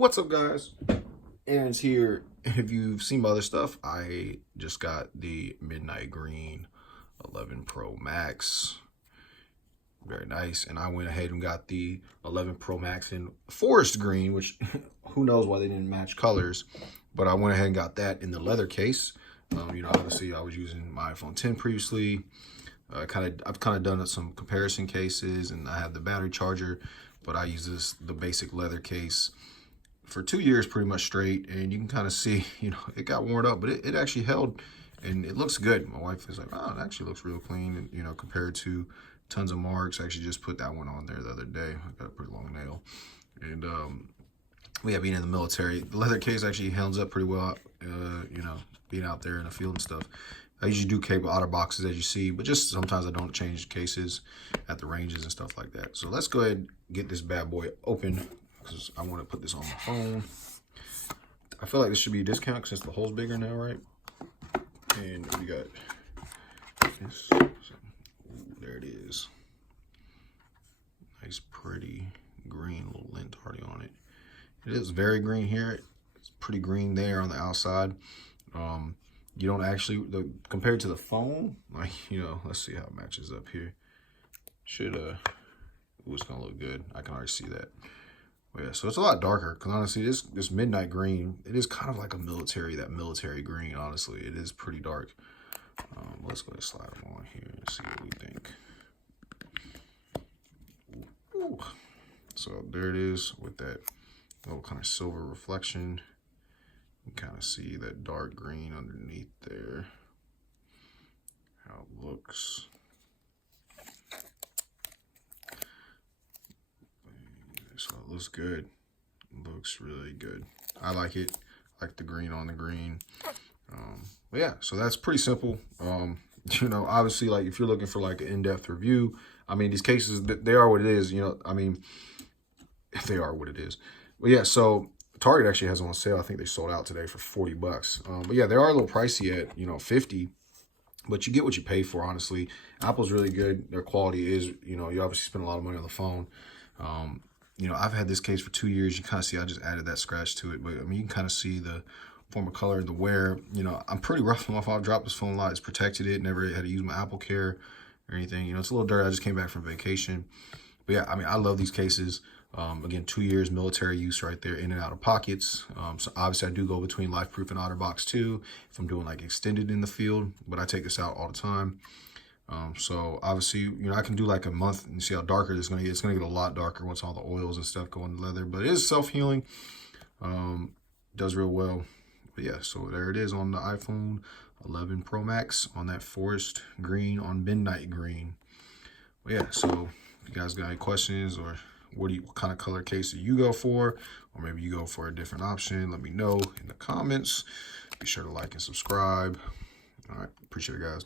What's up, guys? Aaron's here. If you've seen my other stuff, I just got the Midnight Green 11 Pro Max. Very nice. And I went ahead and got the 11 Pro Max in Forest Green, which who knows why they didn't match colors. But I went ahead and got that in the leather case. Obviously I was using my iPhone 10 previously. I've kind of done some comparison cases, and I have the battery charger, but I use the basic leather case for 2 years pretty much straight, and you can kind of see, it got worn up, but it actually held, and it looks good. My wife is like, oh, it actually looks real clean, and compared to tons of marks. I actually just put that one on there the other day. I got a pretty long nail, and being in the military, the leather case actually holds up pretty well. Being out there in the field and stuff. I usually do cable outer boxes, as you see, but just sometimes I don't change cases at the ranges and stuff like that. So let's go ahead and get this bad boy open, because I want to put this on my phone. I feel like this should be a discount since the hole's bigger now, right? And we got this. So, there it is. Nice, pretty green little lint already on it. It is very green here. It's pretty green there on the outside. You don't actually, compared to the phone, let's see how it matches up here. It's gonna look good. I can already see that. But yeah, so it's a lot darker, because honestly, this midnight green, it is kind of like that military green, honestly. It is pretty dark. Let's go ahead and slide them on here and see what we think. Ooh. So there it is with that little kind of silver reflection. You can kind of see that dark green underneath there, how it looks. So it looks good. It looks really good. I like it. I like the green on the green. But yeah, so that's pretty simple. Obviously, like if you're looking for like an in-depth review, these cases, they are what it is. They are what it is. But yeah, so Target actually has on sale. I think they sold out today for 40 bucks. But yeah, they are a little pricey at 50, but you get what you pay for, honestly. Apple's really good. Their quality is, you obviously spend a lot of money on the phone. I've had this case for 2 years. You kind of see I just added that scratch to it, but you can kind of see the form of color, the wear. I'm pretty rough on my phone. I've dropped this phone a lot. It's protected it. Never had to use my Apple Care or anything. It's a little dirty. I just came back from vacation. But yeah, I love these cases. Again, 2 years military use right there, in and out of pockets. So obviously I do go between LifeProof and OtterBox too, if I'm doing like extended in the field, but I take this out all the time. So obviously, I can do like a month and see how darker it's gonna get. It's gonna get a lot darker once all the oils and stuff go in the leather, but it is self-healing. Does real well. But yeah, so there it is on the iPhone 11 Pro Max on that forest green, on midnight green. But yeah, so if you guys got any questions, or what kind of color case do you go for, or maybe you go for a different option, let me know in the comments. Be sure to like and subscribe. All right, appreciate it, guys.